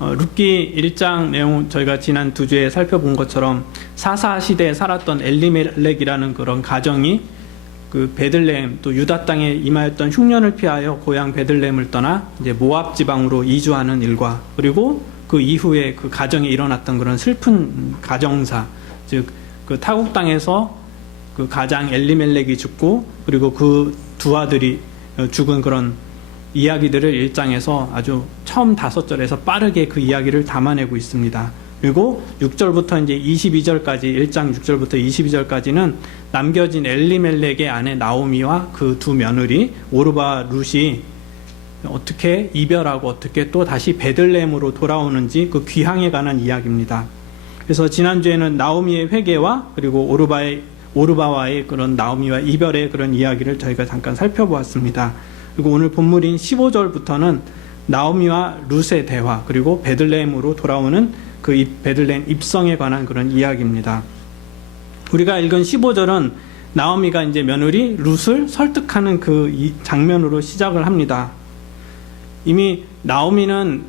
룻기 1장 내용 저희가 지난 두 주에 살펴본 것처럼 사사 시대에 살았던 엘리멜렉이라는 그런 가정이 그 베들레헴 또 유다 땅에 임하였던 흉년을 피하여 고향 베들레헴을 떠나 이제 모압 지방으로 이주하는 일과, 그리고 그 이후에 그 가정에 일어났던 그런 슬픈 가정사, 즉 그 타국 땅에서 그 가장 엘리멜렉이 죽고 그리고 그 두 아들이 죽은 그런 이야기들을 1장에서 아주 처음 5절에서 빠르게 그 이야기를 담아내고 있습니다. 그리고 6절부터 이제 22절까지, 1장 6절부터 22절까지는 남겨진 엘리멜렉의 아내 나오미와 그 두 며느리 오르바 룻이 어떻게 이별하고 어떻게 또 다시 베들레헴으로 돌아오는지 그 귀향에 관한 이야기입니다. 그래서 지난주에는 나오미의 회개와 그리고 오르바와의 그런 나오미와 이별의 그런 이야기를 저희가 잠깐 살펴보았습니다. 그리고 오늘 본문인 15절부터는 나오미와 룻의 대화, 그리고 베들레헴으로 돌아오는 그 베들레헴 입성에 관한 그런 이야기입니다. 우리가 읽은 15절은 나오미가 이제 며느리 룻을 설득하는 그 장면으로 시작을 합니다. 이미 나오미는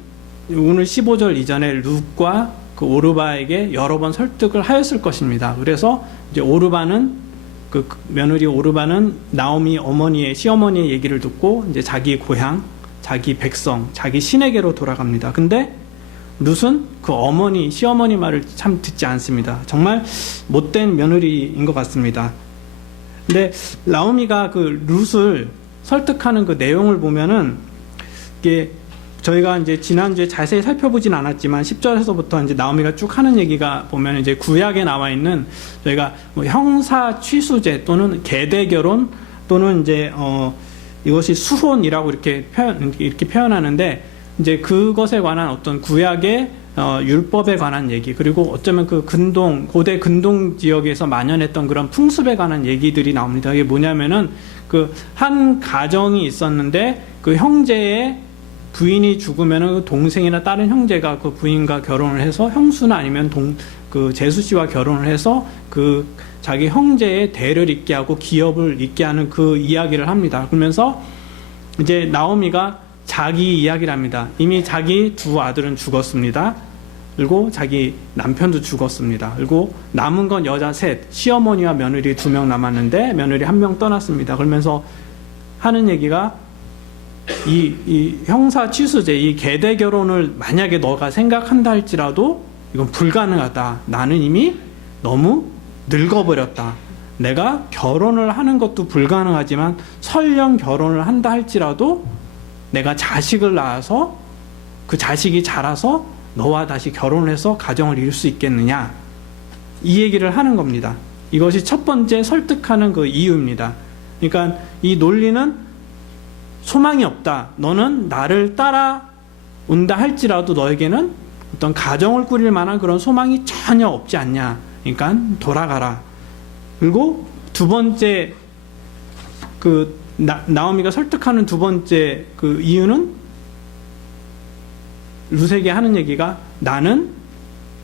오늘 15절 이전에 룻과 그 오르바에게 여러 번 설득을 하였을 것입니다. 그래서 이제 그 며느리 오르바는 나오미 어머니의 시어머니의 얘기를 듣고 이제 자기 고향, 자기 백성, 자기 신에게로 돌아갑니다. 근데 룻은 그 어머니, 시어머니 말을 참 듣지 않습니다. 정말 못된 며느리인 것 같습니다. 근데 나오미가 그 룻을 설득하는 그 내용을 보면은 이게 저희가 이제 지난주에 자세히 살펴보진 않았지만 10절에서부터 이제 나오미가 쭉 하는 얘기가 보면 이제 구약에 나와 있는 저희가 뭐 형사 취수제 또는 계대 결혼 또는 이제 이것이 수혼이라고 이렇게 표현하는데, 이제 그것에 관한 어떤 구약의 율법에 관한 얘기, 그리고 어쩌면 그 고대 근동 지역에서 만연했던 그런 풍습에 관한 얘기들이 나옵니다. 이게 뭐냐면은 그 한 가정이 있었는데 그 형제의 부인이 죽으면은 동생이나 다른 형제가 그 부인과 결혼을 해서, 형수나 아니면 그 제수 씨와 결혼을 해서 그 자기 형제의 대를 잇게 하고 기업을 잇게 하는 그 이야기를 합니다. 그러면서 이제 나오미가 자기 이야기를 합니다. 이미 자기 두 아들은 죽었습니다. 그리고 자기 남편도 죽었습니다. 그리고 남은 건 여자 셋, 시어머니와 며느리 2명 남았는데 며느리 1명 떠났습니다. 그러면서 하는 얘기가 이 형사 취수제, 이 계대 결혼을 만약에 너가 생각한다 할지라도 이건 불가능하다. 나는 이미 너무 늙어버렸다. 내가 결혼을 하는 것도 불가능하지만 설령 결혼을 한다 할지라도 내가 자식을 낳아서 그 자식이 자라서 너와 다시 결혼을 해서 가정을 이룰 수 있겠느냐, 이 얘기를 하는 겁니다. 이것이 첫 번째 설득하는 그 이유입니다. 그러니까 이 논리는 소망이 없다, 너는 나를 따라온다 할지라도 너에게는 어떤 가정을 꾸릴 만한 그런 소망이 전혀 없지 않냐, 그러니까 돌아가라. 그리고 두 번째 그 나오미가 설득하는 두 번째 그 이유는 룻에게 하는 얘기가, 나는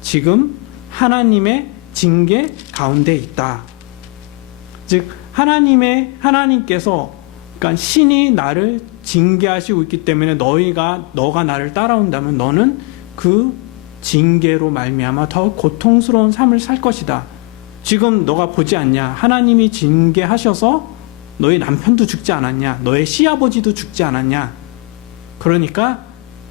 지금 하나님의 징계 가운데 있다. 즉 하나님께서, 그러니까 신이 나를 징계하시고 있기 때문에 너가 나를 따라온다면 너는 그 징계로 말미암아 더 고통스러운 삶을 살 것이다. 지금 너가 보지 않냐, 하나님이 징계하셔서 너의 남편도 죽지 않았냐, 너의 시아버지도 죽지 않았냐. 그러니까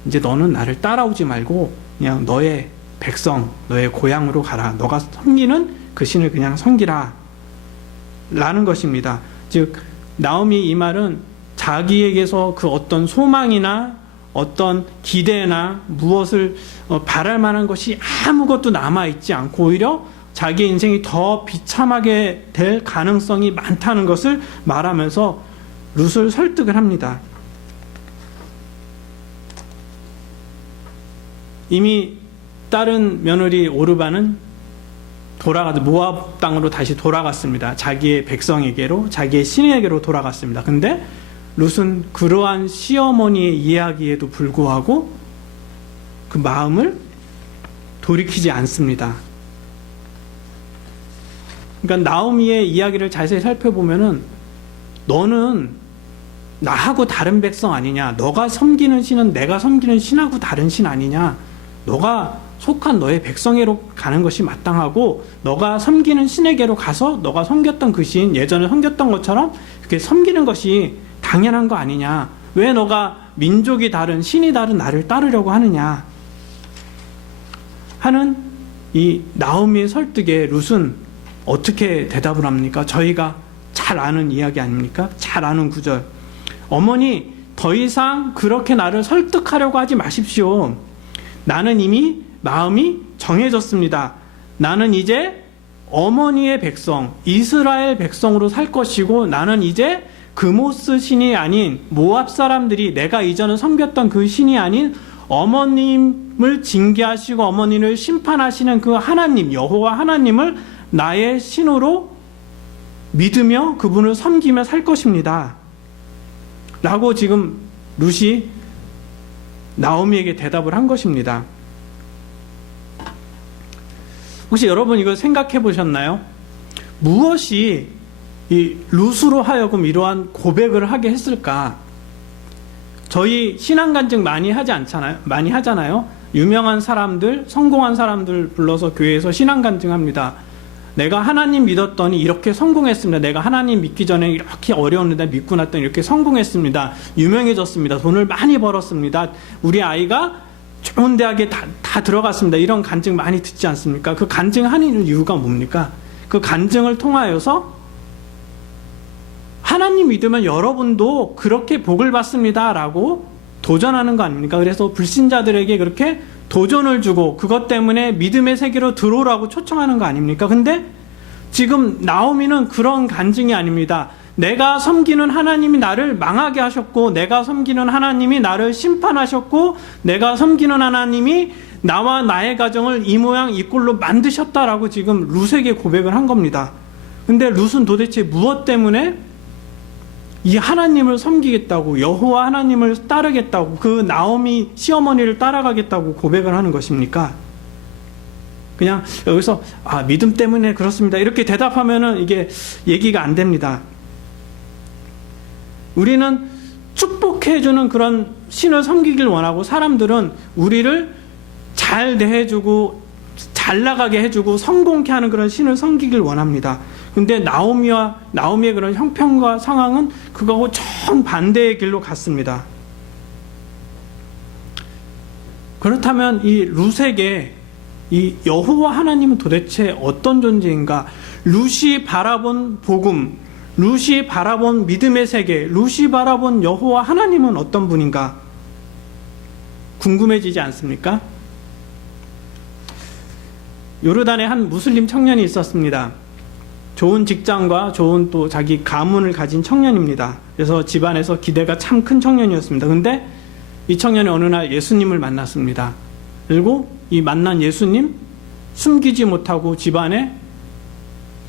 이제 너는 나를 따라오지 말고 그냥 너의 백성, 너의 고향으로 가라. 너가 섬기는 그 신을 그냥 섬기라 라는 것입니다. 즉 나오미 이 말은 자기에게서 그 어떤 소망이나 어떤 기대나 무엇을 바랄 만한 것이 아무것도 남아있지 않고 오히려 자기 인생이 더 비참하게 될 가능성이 많다는 것을 말하면서 룻을 설득을 합니다. 이미 다른 며느리 오르바는 모압 땅으로 다시 돌아갔습니다. 자기의 백성에게로, 자기의 신에게로 돌아갔습니다. 근데 룻은 그러한 시어머니의 이야기에도 불구하고 그 마음을 돌이키지 않습니다. 그러니까 나오미의 이야기를 자세히 살펴보면은 너는 나하고 다른 백성 아니냐, 너가 섬기는 신은 내가 섬기는 신하고 다른 신 아니냐, 너가 속한 너의 백성에로 가는 것이 마땅하고 너가 섬기는 신에게로 가서 너가 섬겼던 그 신, 예전에 섬겼던 것처럼 그렇게 섬기는 것이 당연한 거 아니냐. 왜 너가 민족이 다른, 신이 다른 나를 따르려고 하느냐 하는 이 나오미의 설득에 룻은 어떻게 대답을 합니까? 저희가 잘 아는 이야기 아닙니까? 잘 아는 구절. 어머니, 더 이상 그렇게 나를 설득하려고 하지 마십시오. 나는 이미 마음이 정해졌습니다. 나는 이제 어머니의 백성, 이스라엘 백성으로 살 것이고, 나는 이제 그모스 신이 아닌 모압 사람들이 내가 이전에 섬겼던 그 신이 아닌 어머님을 징계하시고 어머니를 심판하시는 그 하나님, 여호와 하나님을 나의 신으로 믿으며 그분을 섬기며 살 것입니다. 라고 지금 룻이 나오미에게 대답을 한 것입니다. 혹시 여러분 이거 생각해 보셨나요? 무엇이 이 룻으로 하여금 이러한 고백을 하게 했을까? 저희 신앙 간증 많이 하지 않잖아요? 많이 하잖아요? 유명한 사람들, 성공한 사람들 불러서 교회에서 신앙 간증합니다. 내가 하나님 믿었더니 이렇게 성공했습니다. 내가 하나님 믿기 전에 이렇게 어려웠는데 믿고 났더니 이렇게 성공했습니다. 유명해졌습니다. 돈을 많이 벌었습니다. 우리 아이가 좋은 대학에 다 들어갔습니다. 이런 간증 많이 듣지 않습니까? 그 간증하는 이유가 뭡니까? 그 간증을 통하여서 하나님 믿으면 여러분도 그렇게 복을 받습니다 라고 도전하는 거 아닙니까? 그래서 불신자들에게 그렇게 도전을 주고 그것 때문에 믿음의 세계로 들어오라고 초청하는 거 아닙니까? 근데 지금 나오미는 그런 간증이 아닙니다. 내가 섬기는 하나님이 나를 망하게 하셨고, 내가 섬기는 하나님이 나를 심판하셨고, 내가 섬기는 하나님이 나와 나의 가정을 이 모양 이 꼴로 만드셨다라고 지금 룻에게 고백을 한 겁니다. 근데 룻은 도대체 무엇 때문에 이 하나님을 섬기겠다고, 여호와 하나님을 따르겠다고, 그 나오미 시어머니를 따라가겠다고 고백을 하는 것입니까? 그냥 여기서 믿음 때문에 그렇습니다 이렇게 대답하면은 이게 얘기가 안 됩니다. 우리는 축복해주는 그런 신을 섬기길 원하고, 사람들은 우리를 잘 대해주고 잘 나가게 해주고 성공케 하는 그런 신을 섬기길 원합니다. 근데 나오미의 그런 형편과 상황은 그거하고 정반대의 길로 갔습니다. 그렇다면 이 룻에게 이 여호와 하나님은 도대체 어떤 존재인가? 룻이 바라본 복음, 룻이 바라본 믿음의 세계, 룻이 바라본 여호와 하나님은 어떤 분인가? 궁금해지지 않습니까? 요르단에 한 무슬림 청년이 있었습니다. 좋은 직장과 좋은 또 자기 가문을 가진 청년입니다. 그래서 집안에서 기대가 참 큰 청년이었습니다. 근데 이 청년이 어느 날 예수님을 만났습니다. 그리고 이 만난 예수님 숨기지 못하고 집안에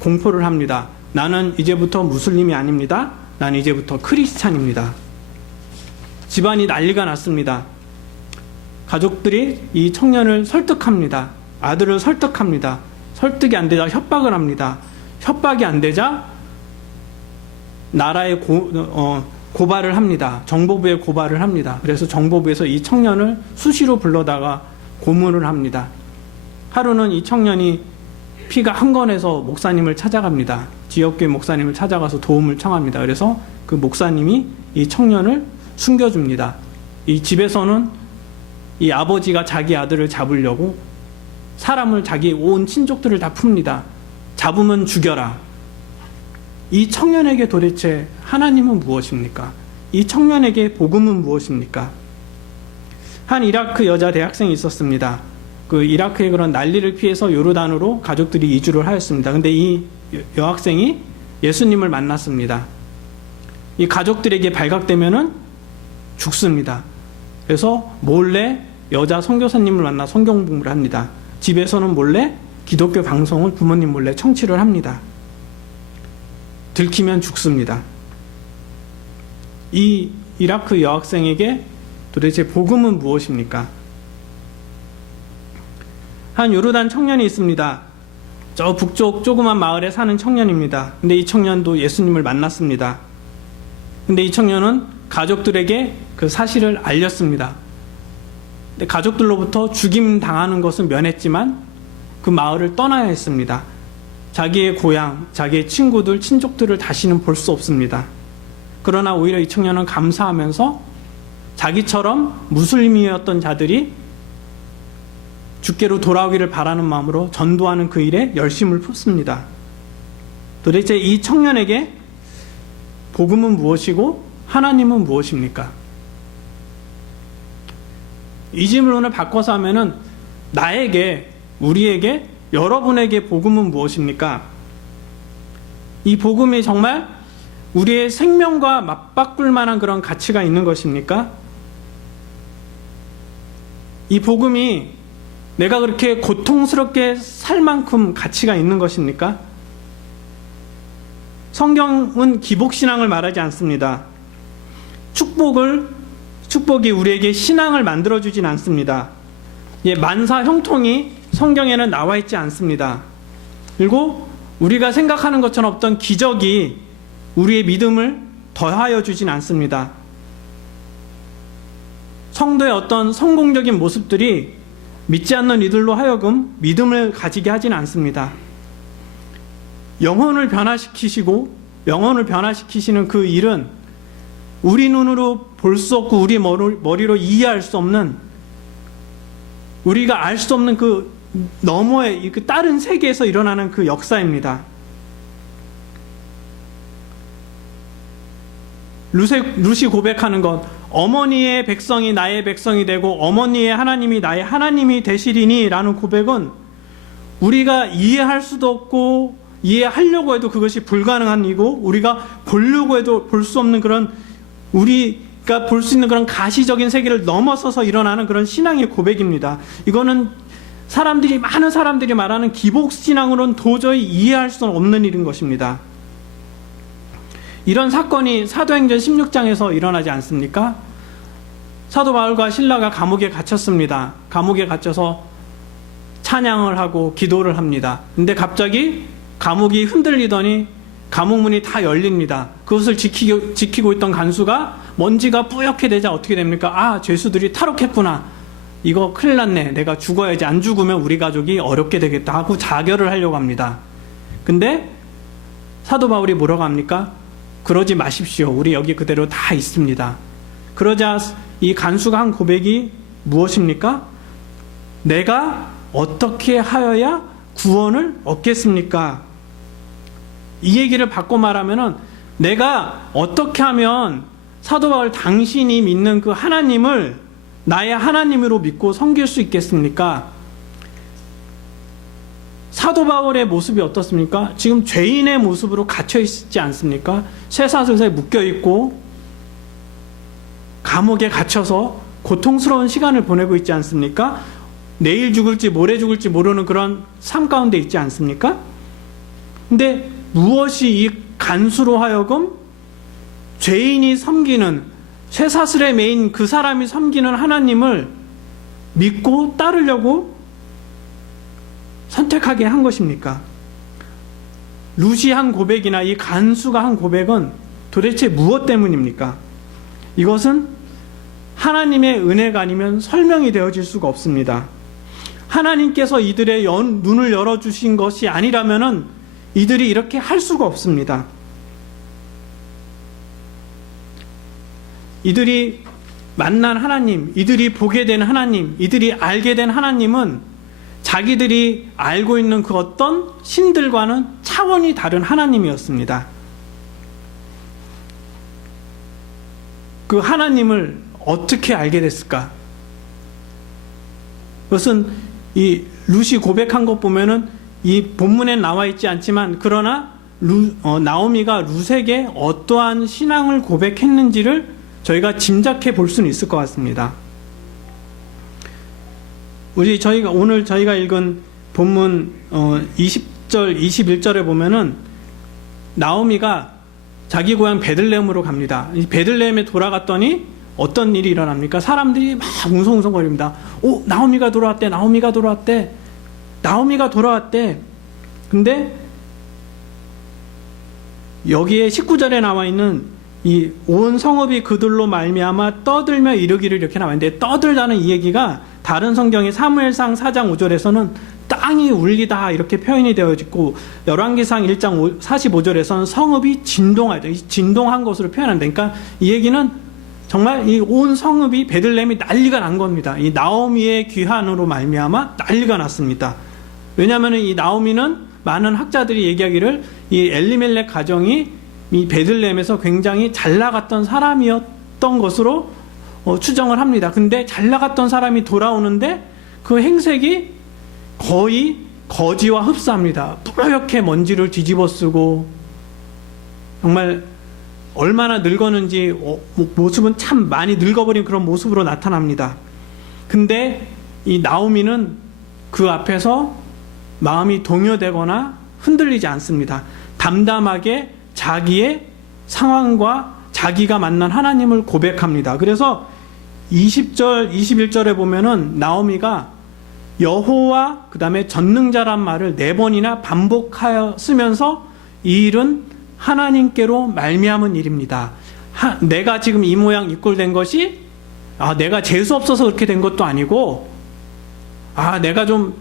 공포를 합니다. 나는 이제부터 무슬림이 아닙니다. 나는 이제부터 크리스찬입니다. 집안이 난리가 났습니다. 가족들이 이 청년을 설득합니다. 아들을 설득합니다. 설득이 안 되자 협박을 합니다. 협박이 안 되자 나라에 고발을 합니다. 정보부에 고발을 합니다. 그래서 정보부에서 이 청년을 수시로 불러다가 고문을 합니다. 하루는 이 청년이 피가 흥건해서 목사님을 찾아갑니다. 지역교회 목사님을 찾아가서 도움을 청합니다. 그래서 그 목사님이 이 청년을 숨겨줍니다. 이 집에서는 이 아버지가 자기 아들을 잡으려고 사람을, 자기 온 친족들을 다 풉니다. 잡으면 죽여라. 이 청년에게 도대체 하나님은 무엇입니까? 이 청년에게 복음은 무엇입니까? 한 이라크 여자 대학생이 있었습니다. 그 이라크의 그런 난리를 피해서 요르단으로 가족들이 이주를 하였습니다. 근데 이 여학생이 예수님을 만났습니다. 이 가족들에게 발각되면은 죽습니다. 그래서 몰래 여자 선교사님을 만나 성경 공부를 합니다. 집에서는 몰래 기독교 방송을 부모님 몰래 청취를 합니다. 들키면 죽습니다. 이 이라크 여학생에게 도대체 복음은 무엇입니까? 한 요르단 청년이 있습니다. 저 북쪽 조그만 마을에 사는 청년입니다. 근데 이 청년도 예수님을 만났습니다. 근데 이 청년은 가족들에게 그 사실을 알렸습니다. 근데 가족들로부터 죽임 당하는 것은 면했지만 그 마을을 떠나야 했습니다. 자기의 고향, 자기의 친구들, 친족들을 다시는 볼 수 없습니다. 그러나 오히려 이 청년은 감사하면서 자기처럼 무슬림이었던 자들이 주께로 돌아오기를 바라는 마음으로 전도하는 그 일에 열심을 쏟습니다. 도대체 이 청년에게 복음은 무엇이고 하나님은 무엇입니까? 이 질문을 바꿔서 하면은 나에게, 우리에게, 여러분에게 복음은 무엇입니까? 이 복음이 정말 우리의 생명과 맞바꿀 만한 그런 가치가 있는 것입니까? 이 복음이 내가 그렇게 고통스럽게 살 만큼 가치가 있는 것입니까? 성경은 기복신앙을 말하지 않습니다. 축복이 우리에게 신앙을 만들어주진 않습니다. 만사 형통이 성경에는 나와 있지 않습니다. 그리고 우리가 생각하는 것처럼 어떤 기적이 우리의 믿음을 더하여 주진 않습니다. 성도의 어떤 성공적인 모습들이 믿지 않는 이들로 하여금 믿음을 가지게 하진 않습니다. 영혼을 변화시키시는 그 일은 우리 눈으로 볼 수 없고 우리 머리로 이해할 수 없는, 우리가 알 수 없는 그 너머의 그 다른 세계에서 일어나는 그 역사입니다. 룻이 고백하는 것, 어머니의 백성이 나의 백성이 되고 어머니의 하나님이 나의 하나님이 되시리니 라는 고백은 우리가 이해할 수도 없고 이해하려고 해도 그것이 불가능한 일이고 우리가 보려고 해도 볼 수 없는 그런, 우리가 볼 수 있는 그런 가시적인 세계를 넘어서서 일어나는 그런 신앙의 고백입니다. 이거는 많은 사람들이 말하는 기복신앙으로는 도저히 이해할 수 없는 일인 것입니다. 이런 사건이 사도행전 16장에서 일어나지 않습니까? 사도 바울과 실라가 감옥에 갇혔습니다. 감옥에 갇혀서 찬양을 하고 기도를 합니다. 근데 갑자기 감옥이 흔들리더니 감옥문이 다 열립니다. 그것을 지키고 있던 간수가 먼지가 뿌옇게 되자 어떻게 됩니까? 죄수들이 탈옥했구나. 이거 큰일 났네. 내가 죽어야지. 안 죽으면 우리 가족이 어렵게 되겠다 하고 자결을 하려고 합니다. 근데 사도 바울이 뭐라고 합니까? 그러지 마십시오. 우리 여기 그대로 다 있습니다. 그러자 이 간수가 한 고백이 무엇입니까? 내가 어떻게 하여야 구원을 얻겠습니까? 이 얘기를 바꿔 말하면은 내가 어떻게 하면 사도 바울 당신이 믿는 그 하나님을 나의 하나님으로 믿고 섬길 수 있겠습니까? 사도 바울의 모습이 어떻습니까? 지금 죄인의 모습으로 갇혀 있지 않습니까? 쇠사슬에 묶여 있고 감옥에 갇혀서 고통스러운 시간을 보내고 있지 않습니까? 내일 죽을지 모레 죽을지 모르는 그런 삶 가운데 있지 않습니까? 근데 무엇이 이 간수로 하여금 죄인이 섬기는, 쇠사슬에 매인 그 사람이 섬기는 하나님을 믿고 따르려고 선택하게 한 것입니까? 룻이 한 고백이나 이 간수가 한 고백은 도대체 무엇 때문입니까? 이것은 하나님의 은혜가 아니면 설명이 되어질 수가 없습니다. 하나님께서 이들의 눈을 열어주신 것이 아니라면은 이들이 이렇게 할 수가 없습니다. 이들이 만난 하나님, 이들이 보게 된 하나님, 이들이 알게 된 하나님은 자기들이 알고 있는 그 어떤 신들과는 차원이 다른 하나님이었습니다. 그 하나님을 어떻게 알게 됐을까? 그것은 이 룻이 고백한 것 보면은 이 본문에 나와 있지 않지만, 그러나 나오미가 룻에게 어떠한 신앙을 고백했는지를 저희가 짐작해 볼 수는 있을 것 같습니다. 오늘 저희가 읽은 본문 20절, 21절에 보면은 나오미가 자기 고향 베들레헴으로 갑니다. 이 베들레헴에 돌아갔더니 어떤 일이 일어납니까? 사람들이 막 웅성웅성거립니다. 나오미가 돌아왔대. 나오미가 돌아왔대. 나오미가 돌아왔대. 근데 여기에 19절에 나와 있는 이 온 성읍이 그들로 말미암아 떠들며 이르기를 이렇게 나와 있는데, 떠들다는 이 얘기가 다른 성경의 사무엘상 4장 5절에서는 땅이 울리다 이렇게 표현이 되어 있고, 열왕기상 1장 45절에서는 성읍이 진동한 것으로 표현한다. 그러니까 이 얘기는 정말 이 온 성읍이 베들레헴이 난리가 난 겁니다. 이 나오미의 귀환으로 말미암아 난리가 났습니다. 왜냐하면 이 나오미는 많은 학자들이 얘기하기를 이 엘리멜렉 가정이 이 베들레헴에서 굉장히 잘 나갔던 사람이었던 것으로 추정을 합니다. 근데 잘 나갔던 사람이 돌아오는데 그 행색이 거의 거지와 흡사합니다. 뿌옇게 먼지를 뒤집어 쓰고 정말 얼마나 늙었는지 모습은 참 많이 늙어버린 그런 모습으로 나타납니다. 근데 이 나오미는 그 앞에서 마음이 동요되거나 흔들리지 않습니다. 담담하게 자기의 상황과 자기가 만난 하나님을 고백합니다. 그래서 20절, 21절에 보면은 나오미가 여호와 그 다음에 전능자란 말을 4번이나 반복하여 쓰면서 이 일은 하나님께로 말미암은 일입니다. 내가 지금 이 모양 이 꼴 된 것이 내가 재수 없어서 그렇게 된 것도 아니고 내가 좀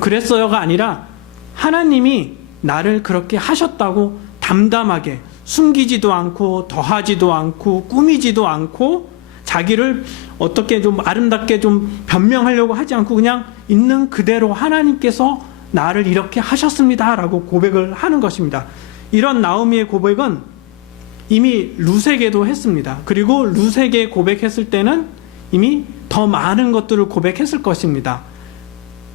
그랬어요가 아니라 하나님이 나를 그렇게 하셨다고 담담하게 숨기지도 않고 더하지도 않고 꾸미지도 않고 자기를 어떻게 좀 아름답게 좀 변명하려고 하지 않고 그냥 있는 그대로 하나님께서 나를 이렇게 하셨습니다 라고 고백을 하는 것입니다. 이런 나오미의 고백은 이미 룻에게도 했습니다. 그리고 룻에게 고백했을 때는 이미 더 많은 것들을 고백했을 것입니다.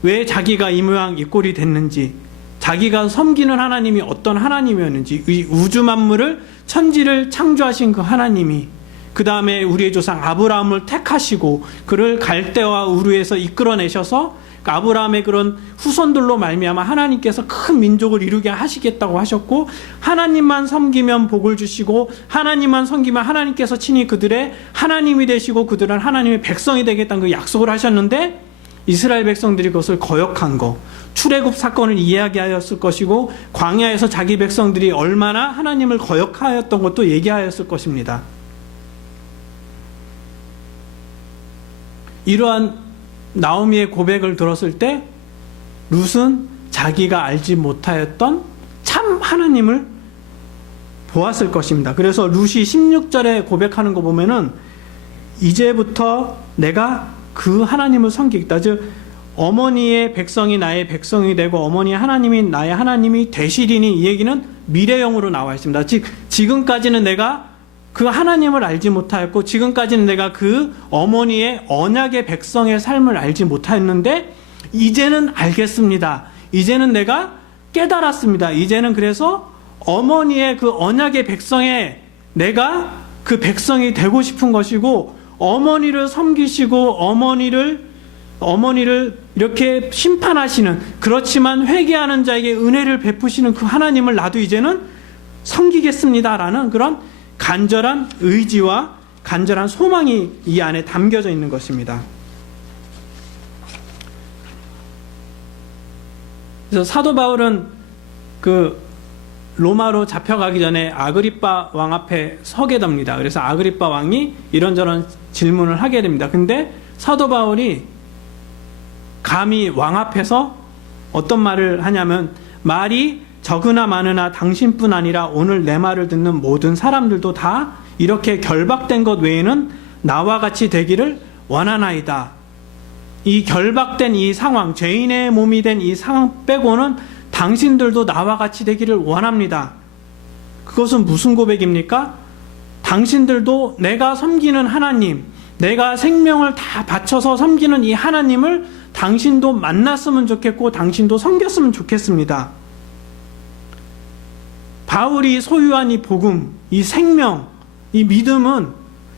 왜 자기가 이 모양 이 꼴이 됐는지, 자기가 섬기는 하나님이 어떤 하나님이었는지, 이 우주 만물을 천지를 창조하신 그 하나님이 그 다음에 우리의 조상 아브라함을 택하시고 그를 갈대와 우르에서 이끌어내셔서 아브라함의 그런 후손들로 말미암아 하나님께서 큰 민족을 이루게 하시겠다고 하셨고, 하나님만 섬기면 복을 주시고 하나님만 섬기면 하나님께서 친히 그들의 하나님이 되시고 그들은 하나님의 백성이 되겠다는 그 약속을 하셨는데, 이스라엘 백성들이 그것을 거역한 거, 출애굽 사건을 이야기하였을 것이고 광야에서 자기 백성들이 얼마나 하나님을 거역하였던 것도 얘기하였을 것입니다. 이러한 나오미의 고백을 들었을 때 룻은 자기가 알지 못하였던 참 하나님을 보았을 것입니다. 그래서 룻이 16절에 고백하는 거 보면은 이제부터 내가 그 하나님을 섬기겠다. 즉 어머니의 백성이 나의 백성이 되고 어머니의 하나님이 나의 하나님이 되시리니, 이 얘기는 미래형으로 나와 있습니다. 즉 지금까지는 내가 그 하나님을 알지 못하였고 지금까지는 내가 그 어머니의 언약의 백성의 삶을 알지 못하였는데 이제는 알겠습니다. 이제는 내가 깨달았습니다. 이제는 그래서 어머니의 그 언약의 백성에 내가 그 백성이 되고 싶은 것이고, 어머니를 섬기시고 어머니를 이렇게 심판하시는, 그렇지만 회개하는 자에게 은혜를 베푸시는 그 하나님을 나도 이제는 섬기겠습니다라는 그런 간절한 의지와 간절한 소망이 이 안에 담겨져 있는 것입니다. 그래서 사도 바울은 그 로마로 잡혀가기 전에 아그리빠 왕 앞에 서게 됩니다. 그래서 아그리빠 왕이 이런저런 질문을 하게 됩니다. 근데 사도 바울이 감히 왕 앞에서 어떤 말을 하냐면, 말이 적으나 많으나 당신뿐 아니라 오늘 내 말을 듣는 모든 사람들도 다 이렇게 결박된 것 외에는 나와 같이 되기를 원하나이다. 이 결박된 이 상황, 죄인의 몸이 된 이 상황 빼고는 당신들도 나와 같이 되기를 원합니다. 그것은 무슨 고백입니까? 당신들도 내가 섬기는 하나님, 내가 생명을 다 바쳐서 섬기는 이 하나님을 당신도 만났으면 좋겠고 당신도 섬겼으면 좋겠습니다. 바울이 소유한 이 복음, 이 생명, 이 믿음은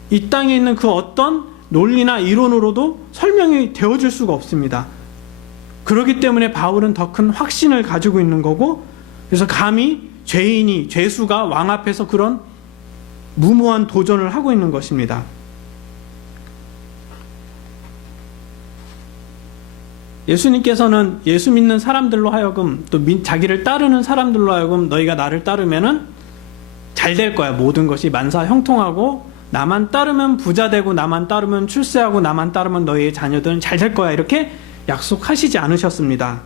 이 땅에 있는 그 어떤 논리나 이론으로도 설명이 되어줄 수가 없습니다. 그렇기 때문에 바울은 더 큰 확신을 가지고 있는 거고, 그래서 감히 죄수가 왕 앞에서 그런 무모한 도전을 하고 있는 것입니다. 예수님께서는 예수 믿는 사람들로 하여금, 또 자기를 따르는 사람들로 하여금 너희가 나를 따르면은 잘 될 거야. 모든 것이 만사 형통하고 나만 따르면 부자 되고 나만 따르면 출세하고 나만 따르면 너희의 자녀들은 잘 될 거야. 이렇게 약속하시지 않으셨습니다.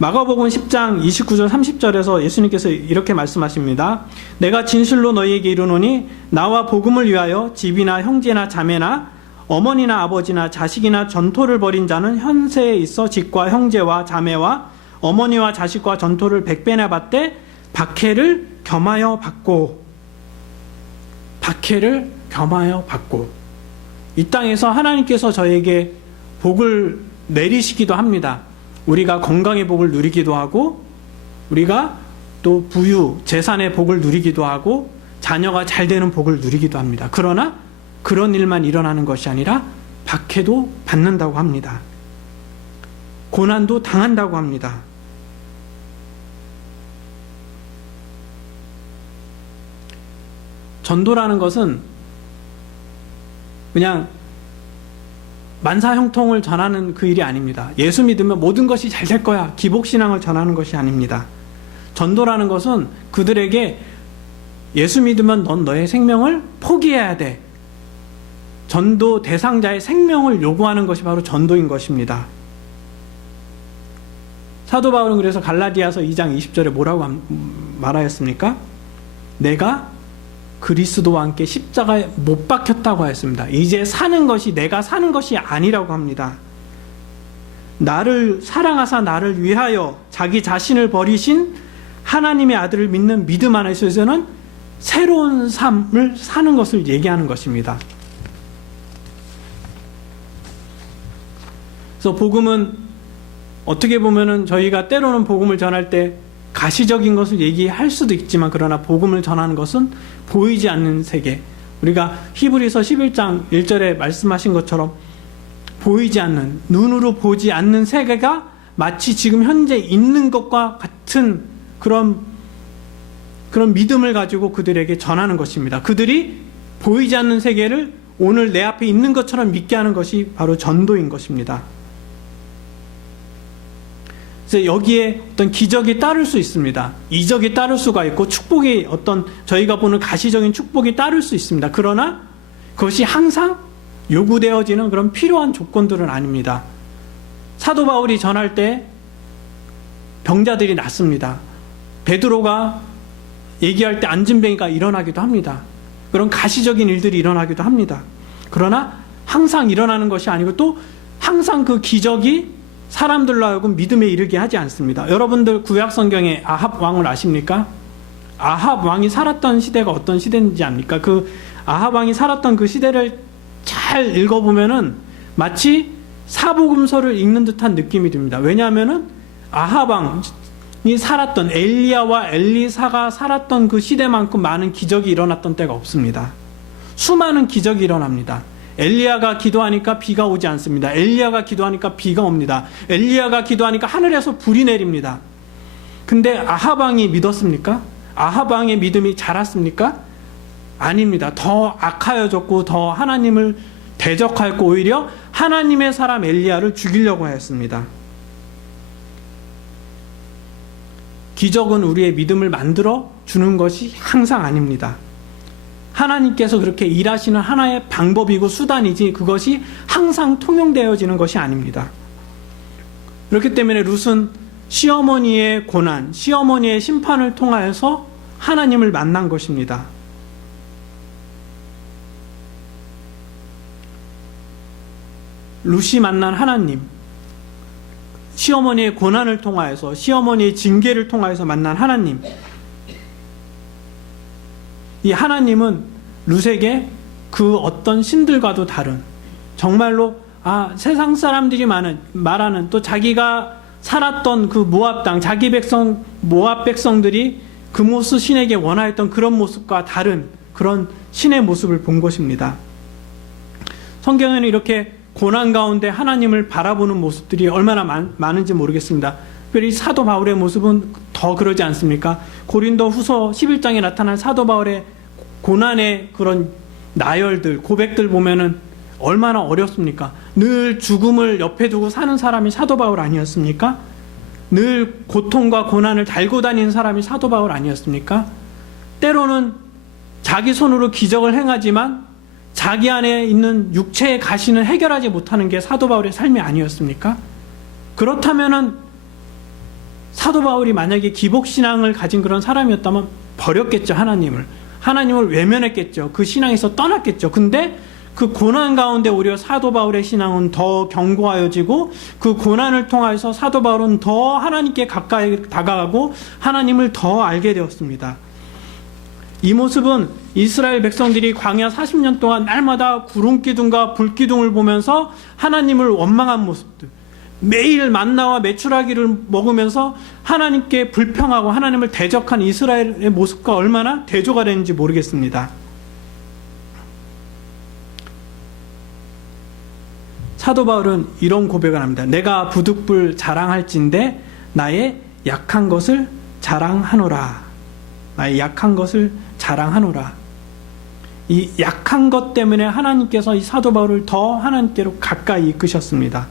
마가복음 10장 29절 30절에서 예수님께서 이렇게 말씀하십니다. 내가 진실로 너희에게 이르노니 나와 복음을 위하여 집이나 형제나 자매나 어머니나 아버지나 자식이나 전토를 벌인 자는 현세에 있어 집과 형제와 자매와 어머니와 자식과 전토를 100배나 받되 박해를 겸하여 받고 이 땅에서 하나님께서 저에게 복을 내리시기도 합니다. 우리가 건강의 복을 누리기도 하고 우리가 또 부유, 재산의 복을 누리기도 하고 자녀가 잘 되는 복을 누리기도 합니다. 그러나 그런 일만 일어나는 것이 아니라 박해도 받는다고 합니다. 고난도 당한다고 합니다. 전도라는 것은 그냥 만사형통을 전하는 그 일이 아닙니다. 예수 믿으면 모든 것이 잘 될 거야. 기복신앙을 전하는 것이 아닙니다. 전도라는 것은 그들에게 예수 믿으면 넌 너의 생명을 포기해야 돼. 전도 대상자의 생명을 요구하는 것이 바로 전도인 것입니다. 사도 바울은 그래서 갈라디아서 2장 20절에 뭐라고 말하였습니까? 내가 그리스도와 함께 십자가에 못 박혔다고 하였습니다. 이제 사는 것이 내가 사는 것이 아니라고 합니다. 나를 사랑하사 나를 위하여 자기 자신을 버리신 하나님의 아들을 믿는 믿음 안에서는 새로운 삶을 사는 것을 얘기하는 것입니다. 그래서 복음은 어떻게 보면은 저희가 때로는 복음을 전할 때 가시적인 것을 얘기할 수도 있지만 그러나 복음을 전하는 것은 보이지 않는 세계, 우리가 히브리서 11장 1절에 말씀하신 것처럼 보이지 않는, 눈으로 보지 않는 세계가 마치 지금 현재 있는 것과 같은 그런 믿음을 가지고 그들에게 전하는 것입니다. 그들이 보이지 않는 세계를 오늘 내 앞에 있는 것처럼 믿게 하는 것이 바로 전도인 것입니다. 그래서 여기에 어떤 기적이 따를 수 있습니다. 이적이 따를 수가 있고 축복이 어떤 저희가 보는 가시적인 축복이 따를 수 있습니다. 그러나 그것이 항상 요구되어지는 그런 필요한 조건들은 아닙니다. 사도 바울이 전할 때 병자들이 낫습니다. 베드로가 얘기할 때 안진뱅이가 일어나기도 합니다. 그런 가시적인 일들이 일어나기도 합니다. 그러나 항상 일어나는 것이 아니고 또 항상 그 기적이 사람들로 하여금 믿음에 이르게 하지 않습니다. 여러분들 구약 성경에 아합 왕을 아십니까? 아합 왕이 살았던 시대가 어떤 시대인지 압니까? 그 아합 왕이 살았던 그 시대를 잘 읽어보면은 마치 사복음서를 읽는 듯한 느낌이 듭니다. 왜냐하면은 아합 왕이 살았던 엘리야와 엘리사가 살았던 그 시대만큼 많은 기적이 일어났던 때가 없습니다. 수많은 기적이 일어납니다. 엘리야가 기도하니까 비가 오지 않습니다. 엘리야가 기도하니까 비가 옵니다. 엘리야가 기도하니까 하늘에서 불이 내립니다. 근데 아합 왕이 믿었습니까? 아합 왕의 믿음이 자랐습니까? 아닙니다. 더 악하여졌고 더 하나님을 대적하였고 오히려 하나님의 사람 엘리야를 죽이려고 하였습니다. 기적은 우리의 믿음을 만들어 주는 것이 항상 아닙니다. 하나님께서 그렇게 일하시는 하나의 방법이고 수단이지 그것이 항상 통용되어지는 것이 아닙니다. 그렇기 때문에 룻은 시어머니의 고난, 시어머니의 심판을 통하여서 하나님을 만난 것입니다. 룻이 만난 하나님, 시어머니의 고난을 통하여서, 시어머니의 징계를 통하여서 만난 하나님, 이 하나님은 룻에게 그 어떤 신들과도 다른, 정말로 세상 사람들이 말하는 또 자기가 살았던 그 모압 땅, 자기 백성 모압 백성들이 그모스 신에게 원하였던 그런 모습과 다른 그런 신의 모습을 본 것입니다. 성경에는 이렇게 고난 가운데 하나님을 바라보는 모습들이 얼마나 많은지 모르겠습니다. 특별히 사도 바울의 모습은 더 그러지 않습니까? 고린도 후서 11장에 나타난 사도 바울의 고난의 그런 나열들, 고백들 보면은 얼마나 어렵습니까? 늘 죽음을 옆에 두고 사는 사람이 사도 바울 아니었습니까? 늘 고통과 고난을 달고 다니는 사람이 사도 바울 아니었습니까? 때로는 자기 손으로 기적을 행하지만 자기 안에 있는 육체의 가시는 해결하지 못하는 게 사도 바울의 삶이 아니었습니까? 그렇다면은 사도 바울이 만약에 기복신앙을 가진 그런 사람이었다면 버렸겠죠. 하나님을 외면했겠죠. 그 신앙에서 떠났겠죠. 근데 그 고난 가운데 오히려 사도 바울의 신앙은 더 견고하여지고, 그 고난을 통해서 사도 바울은 더 하나님께 가까이 다가가고 하나님을 더 알게 되었습니다. 이 모습은 이스라엘 백성들이 광야 40년 동안 날마다 구름기둥과 불기둥을 보면서 하나님을 원망한 모습들, 매일 만나와 메추라기를 먹으면서 하나님께 불평하고 하나님을 대적한 이스라엘의 모습과 얼마나 대조가 되는지 모르겠습니다. 사도 바울은 이런 고백을 합니다. 내가 부득불 자랑할진대 나의 약한 것을 자랑하노라. 나의 약한 것을 자랑하노라. 이 약한 것 때문에 하나님께서 이 사도 바울을 더 하나님께로 가까이 이끄셨습니다.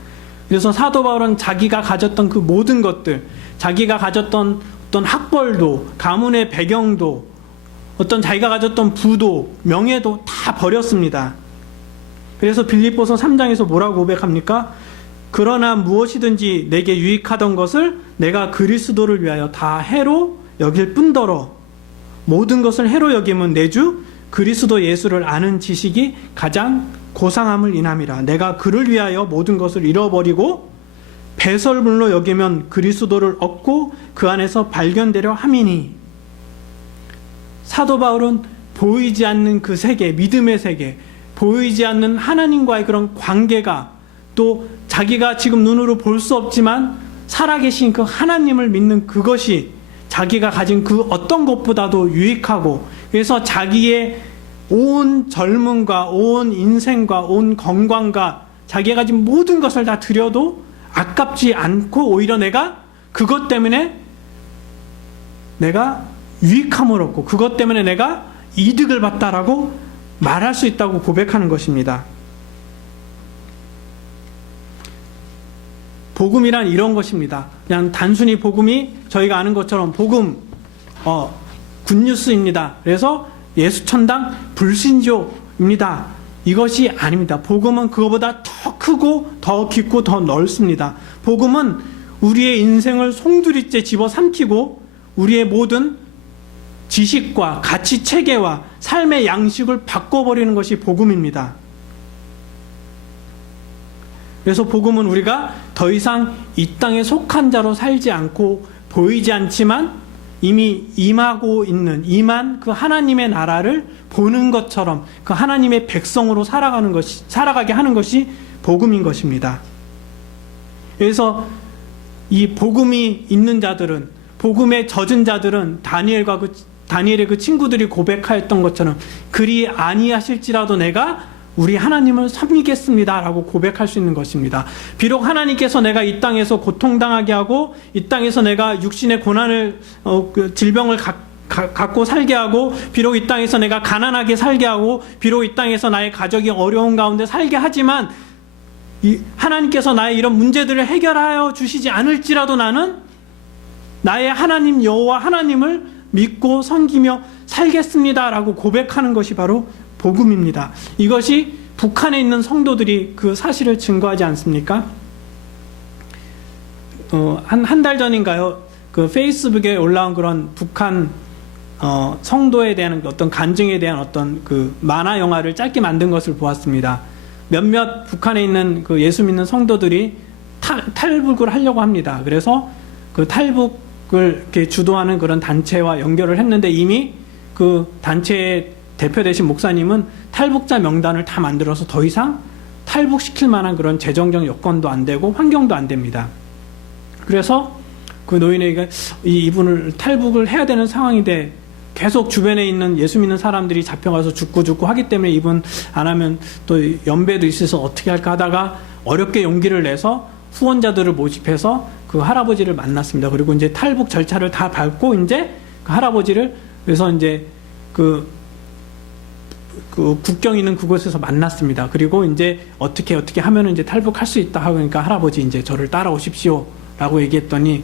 그래서 사도 바울은 자기가 가졌던 그 모든 것들, 자기가 가졌던 어떤 학벌도, 가문의 배경도, 어떤 자기가 가졌던 부도, 명예도 다 버렸습니다. 그래서 빌립보서 3장에서 뭐라고 고백합니까? 그러나 무엇이든지 내게 유익하던 것을 내가 그리스도를 위하여 다 해로 여길 뿐더러 모든 것을 해로 여김은 내 주 그리스도 예수를 아는 지식이 가장 고상함을 인함이라. 내가 그를 위하여 모든 것을 잃어버리고 배설물로 여기면 그리스도를 얻고 그 안에서 발견되려 함이니. 사도 바울은 보이지 않는 그 세계, 믿음의 세계, 보이지 않는 하나님과의 그런 관계가, 또 자기가 지금 눈으로 볼 수 없지만 살아계신 그 하나님을 믿는 그것이 자기가 가진 그 어떤 것보다도 유익하고, 그래서 자기의 온 젊음과 온 인생과 온 건강과 자기가 가진 모든 것을 다 드려도 아깝지 않고 오히려 내가 그것 때문에 내가 유익함을 얻고 그것 때문에 내가 이득을 봤다라고 말할 수 있다고 고백하는 것입니다. 복음이란 이런 것입니다. 그냥 단순히 복음이 저희가 아는 것처럼 복음, 굿뉴스입니다. 그래서 예수천당 불신조입니다. 이것이 아닙니다. 복음은 그거보다 더 크고 더 깊고 더 넓습니다. 복음은 우리의 인생을 송두리째 집어삼키고 우리의 모든 지식과 가치 체계와 삶의 양식을 바꿔버리는 것이 복음입니다. 그래서 복음은 우리가 더 이상 이 땅에 속한 자로 살지 않고 보이지 않지만 이미 임한 그 하나님의 나라를 보는 것처럼 그 하나님의 백성으로 살아가게 하는 것이 복음인 것입니다. 그래서 이 복음이 있는 자들은, 복음에 젖은 자들은 다니엘의 그 친구들이 고백하였던 것처럼 그리 아니하실지라도 내가 우리 하나님을 섬기겠습니다 라고 고백할 수 있는 것입니다. 비록 하나님께서 내가 이 땅에서 고통당하게 하고 이 땅에서 내가 육신의 고난을 질병을 갖고 살게 하고, 비록 이 땅에서 내가 가난하게 살게 하고, 비록 이 땅에서 나의 가족이 어려운 가운데 살게 하지만 하나님께서 나의 이런 문제들을 해결하여 주시지 않을지라도 나는 나의 하나님 여호와 하나님을 믿고 섬기며 살겠습니다 라고 고백하는 것이 바로 복음입니다. 이것이 북한에 있는 성도들이 그 사실을 증거하지 않습니까? 한 달 전인가요? 그 페이스북에 올라온 그런 북한 성도에 대한 어떤 간증에 대한 어떤 그 만화 영화를 짧게 만든 것을 보았습니다. 몇몇 북한에 있는 그 예수 믿는 성도들이 탈북을 하려고 합니다. 그래서 그 탈북을 이렇게 주도하는 그런 단체와 연결을 했는데 이미 그 단체의 대표 되신 목사님은 탈북자 명단을 다 만들어서 더 이상 탈북시킬 만한 그런 재정적 여건도 안 되고 환경도 안 됩니다. 그래서 그 노인에게 이분을 탈북을 해야 되는 상황인데 계속 주변에 있는 예수 믿는 사람들이 잡혀가서 죽고 하기 때문에 이분 안 하면 또 연배도 있어서 어떻게 할까 하다가 어렵게 용기를 내서 후원자들을 모집해서 그 할아버지를 만났습니다. 그리고 이제 탈북 절차를 다 밟고 이제 그 할아버지를, 그래서 이제 그 국경 있는 그곳에서 만났습니다. 그리고 이제 어떻게 하면 이제 탈북할 수 있다 하고, 그러니까 할아버지 이제 저를 따라오십시오 라고 얘기했더니,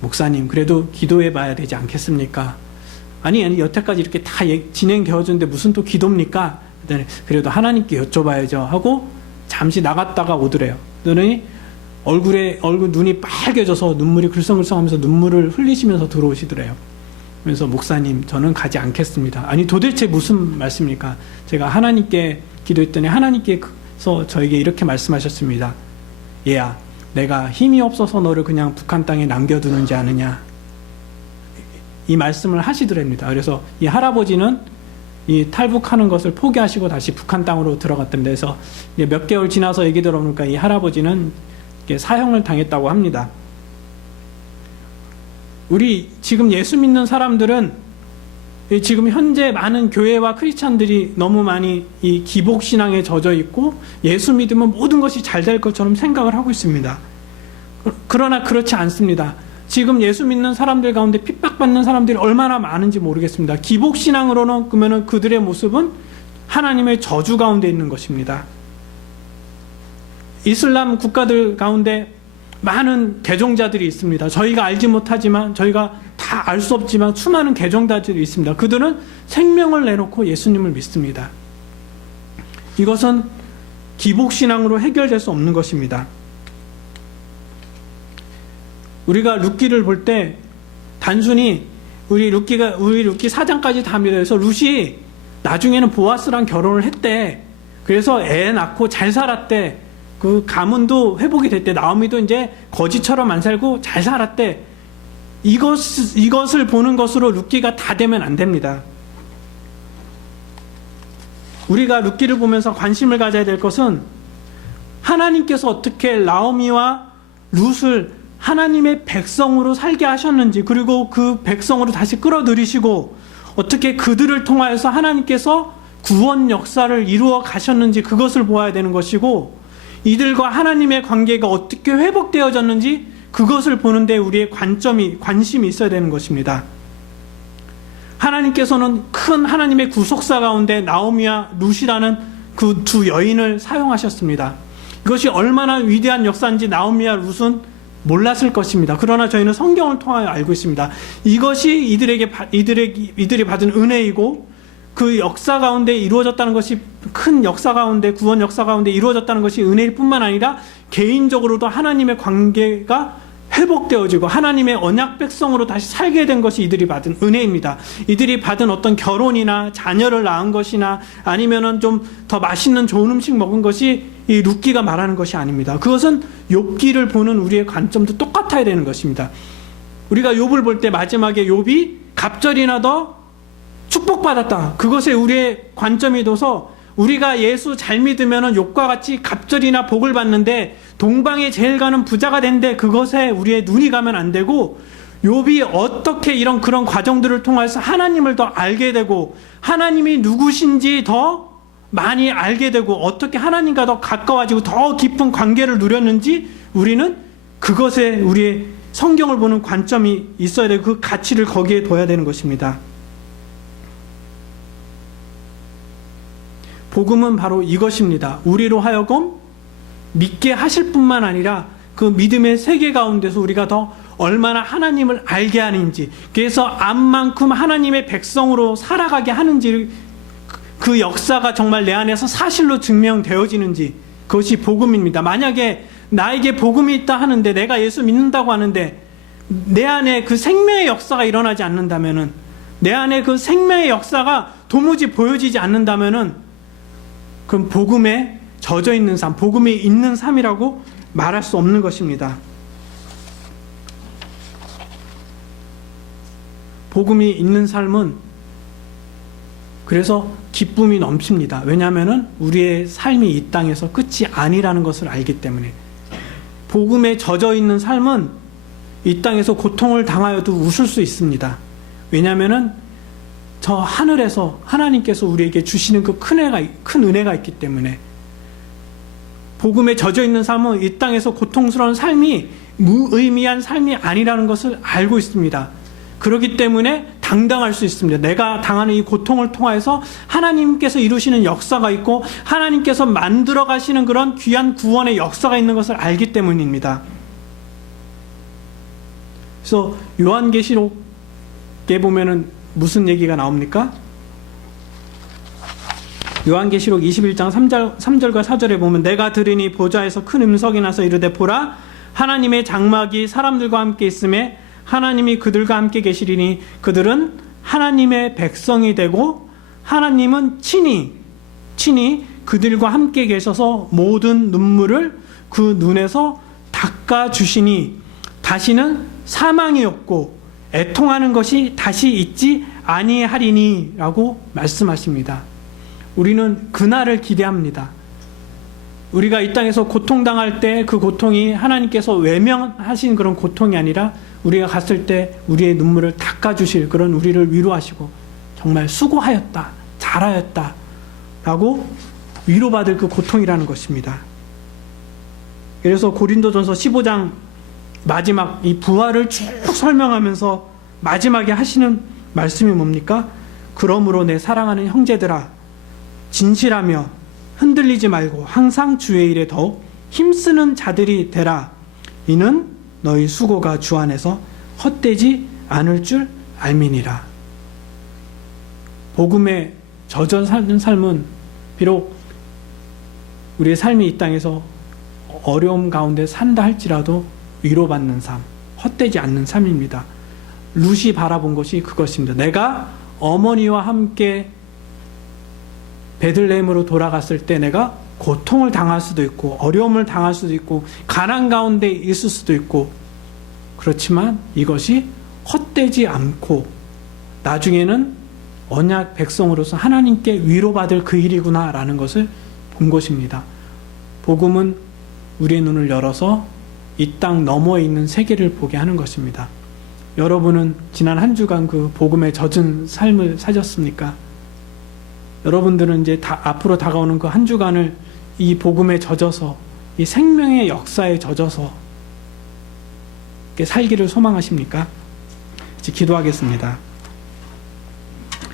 목사님 그래도 기도해 봐야 되지 않겠습니까? 아니 여태까지 이렇게 다 진행되어졌는데 무슨 또 기도입니까? 그랬더니 그래도 하나님께 여쭤봐야죠 하고 잠시 나갔다가 오더래요. 그러더니 얼굴 눈이 빨개져서 눈물이 글썽글썽하면서 눈물을 흘리시면서 들어오시더래요. 그래서 목사님, 저는 가지 않겠습니다. 아니 도대체 무슨 말씀입니까? 제가 하나님께 기도했더니 하나님께서 저에게 이렇게 말씀하셨습니다. 얘야, 내가 힘이 없어서 너를 그냥 북한 땅에 남겨두는지 아느냐, 이 말씀을 하시더랍니다. 그래서 이 할아버지는 이 탈북하는 것을 포기하시고 다시 북한 땅으로 들어갔답니다. 그래서 몇 개월 지나서 얘기 들어보니까 이 할아버지는 사형을 당했다고 합니다. 우리 지금 예수 믿는 사람들은 지금 현재 많은 교회와 크리스찬들이 너무 많이 이 기복신앙에 젖어 있고 예수 믿으면 모든 것이 잘 될 것처럼 생각을 하고 있습니다. 그러나 그렇지 않습니다. 지금 예수 믿는 사람들 가운데 핍박받는 사람들이 얼마나 많은지 모르겠습니다. 기복신앙으로는 그러면 그들의 모습은 하나님의 저주 가운데 있는 것입니다. 이슬람 국가들 가운데 많은 개종자들이 있습니다. 저희가 알지 못하지만, 저희가 다 알 수 없지만 수많은 개종자들이 있습니다. 그들은 생명을 내놓고 예수님을 믿습니다. 이것은 기복신앙으로 해결될 수 없는 것입니다. 우리가 룻기를 볼 때 단순히 우리 룻기 4장까지 다 믿어서 룻이 나중에는 보아스랑 결혼을 했대. 그래서 애 낳고 잘 살았대. 그 가문도 회복이 됐대. 나오미도 이제 거지처럼 안 살고 잘 살았대. 이것을 보는 것으로 룻기가 다 되면 안 됩니다. 우리가 룻기를 보면서 관심을 가져야 될 것은 하나님께서 어떻게 나오미와 룻을 하나님의 백성으로 살게 하셨는지, 그리고 그 백성으로 다시 끌어들이시고 어떻게 그들을 통하여서 하나님께서 구원 역사를 이루어 가셨는지 그것을 보아야 되는 것이고, 이들과 하나님의 관계가 어떻게 회복되어졌는지 그것을 보는데 우리의 관심이 있어야 되는 것입니다. 하나님께서는 큰 하나님의 구속사 가운데 나오미와 룻이라는 그 두 여인을 사용하셨습니다. 이것이 얼마나 위대한 역사인지 나오미와 룻은 몰랐을 것입니다. 그러나 저희는 성경을 통하여 알고 있습니다. 이것이 이들이 받은 은혜이고, 그 역사 가운데 이루어졌다는 것이, 큰 역사 가운데, 구원 역사 가운데 이루어졌다는 것이 은혜일 뿐만 아니라 개인적으로도 하나님의 관계가 회복되어지고 하나님의 언약 백성으로 다시 살게 된 것이 이들이 받은 은혜입니다. 이들이 받은 어떤 결혼이나 자녀를 낳은 것이나 아니면은 좀 더 맛있는 좋은 음식 먹은 것이 이 룻기가 말하는 것이 아닙니다. 그것은 욥기를 보는 우리의 관점도 똑같아야 되는 것입니다. 우리가 욥을 볼 때 마지막에 욥이 갑절이나 더 축복받았다. 그것에 우리의 관점이 둬서 우리가 예수 잘 믿으면은 욥과 같이 갑절이나 복을 받는데 동방에 제일 가는 부자가 된대, 그것에 우리의 눈이 가면 안 되고, 욥이 어떻게 이런 그런 과정들을 통해서 하나님을 더 알게 되고 하나님이 누구신지 더 많이 알게 되고 어떻게 하나님과 더 가까워지고 더 깊은 관계를 누렸는지, 우리는 그것에 우리의 성경을 보는 관점이 있어야 되고 그 가치를 거기에 둬야 되는 것입니다. 복음은 바로 이것입니다. 우리로 하여금 믿게 하실 뿐만 아니라 그 믿음의 세계 가운데서 우리가 더 얼마나 하나님을 알게 하는지, 그래서 암만큼 하나님의 백성으로 살아가게 하는지, 그 역사가 정말 내 안에서 사실로 증명되어지는지, 그것이 복음입니다. 만약에 나에게 복음이 있다 하는데, 내가 예수 믿는다고 하는데 내 안에 그 생명의 역사가 일어나지 않는다면은, 내 안에 그 생명의 역사가 도무지 보여지지 않는다면은, 그럼 복음에 젖어 있는 삶, 복음이 있는 삶이라고 말할 수 없는 것입니다. 복음이 있는 삶은 그래서 기쁨이 넘칩니다. 왜냐하면 우리의 삶이 이 땅에서 끝이 아니라는 것을 알기 때문에. 복음에 젖어 있는 삶은 이 땅에서 고통을 당하여도 웃을 수 있습니다. 왜냐하면 저 하늘에서 하나님께서 우리에게 주시는 그 큰 은혜가 있기 때문에. 복음에 젖어 있는 삶은 이 땅에서 고통스러운 삶이 무의미한 삶이 아니라는 것을 알고 있습니다. 그렇기 때문에 당당할 수 있습니다. 내가 당하는 이 고통을 통해서 하나님께서 이루시는 역사가 있고 하나님께서 만들어 가시는 그런 귀한 구원의 역사가 있는 것을 알기 때문입니다. 그래서 요한계시록에 보면은 무슨 얘기가 나옵니까? 요한계시록 21장 3절과 4절에 보면 내가 들으니 보좌에서 큰 음성이 나서 이르되 보라 하나님의 장막이 사람들과 함께 있음에 하나님이 그들과 함께 계시리니 그들은 하나님의 백성이 되고 하나님은 친히 그들과 함께 계셔서 모든 눈물을 그 눈에서 닦아주시니 다시는 사망이 없고 애통하는 것이 다시 있지 아니하리니 라고 말씀하십니다. 우리는 그날을 기대합니다. 우리가 이 땅에서 고통당할 때 그 고통이 하나님께서 외면하신 그런 고통이 아니라 우리가 갔을 때 우리의 눈물을 닦아주실 그런 우리를 위로하시고 정말 수고하였다, 잘하였다 라고 위로받을 그 고통이라는 것입니다. 그래서 고린도전서 15장 마지막 이 부활을 쭉 설명하면서 마지막에 하시는 말씀이 뭡니까? 그러므로 내 사랑하는 형제들아 진실하며 흔들리지 말고 항상 주의 일에 더욱 힘쓰는 자들이 되라. 이는 너희 수고가 주 안에서 헛되지 않을 줄 알미니라. 복음에 젖어 사는 삶은 비록 우리의 삶이 이 땅에서 어려움 가운데 산다 할지라도 위로받는 삶, 헛되지 않는 삶입니다. 룻이 바라본 것이 그것입니다. 내가 어머니와 함께 베들레헴으로 돌아갔을 때 내가 고통을 당할 수도 있고 어려움을 당할 수도 있고 가난 가운데 있을 수도 있고 그렇지만 이것이 헛되지 않고 나중에는 언약 백성으로서 하나님께 위로받을 그 일이구나 라는 것을 본 것입니다. 복음은 우리의 눈을 열어서 이 땅 너머에 있는 세계를 보게 하는 것입니다. 여러분은 지난 한 주간 그 복음에 젖은 삶을 사셨습니까? 여러분들은 이제 앞으로 다가오는 그 한 주간을 이 복음에 젖어서 이 생명의 역사에 젖어서 살기를 소망하십니까? 이제 기도하겠습니다.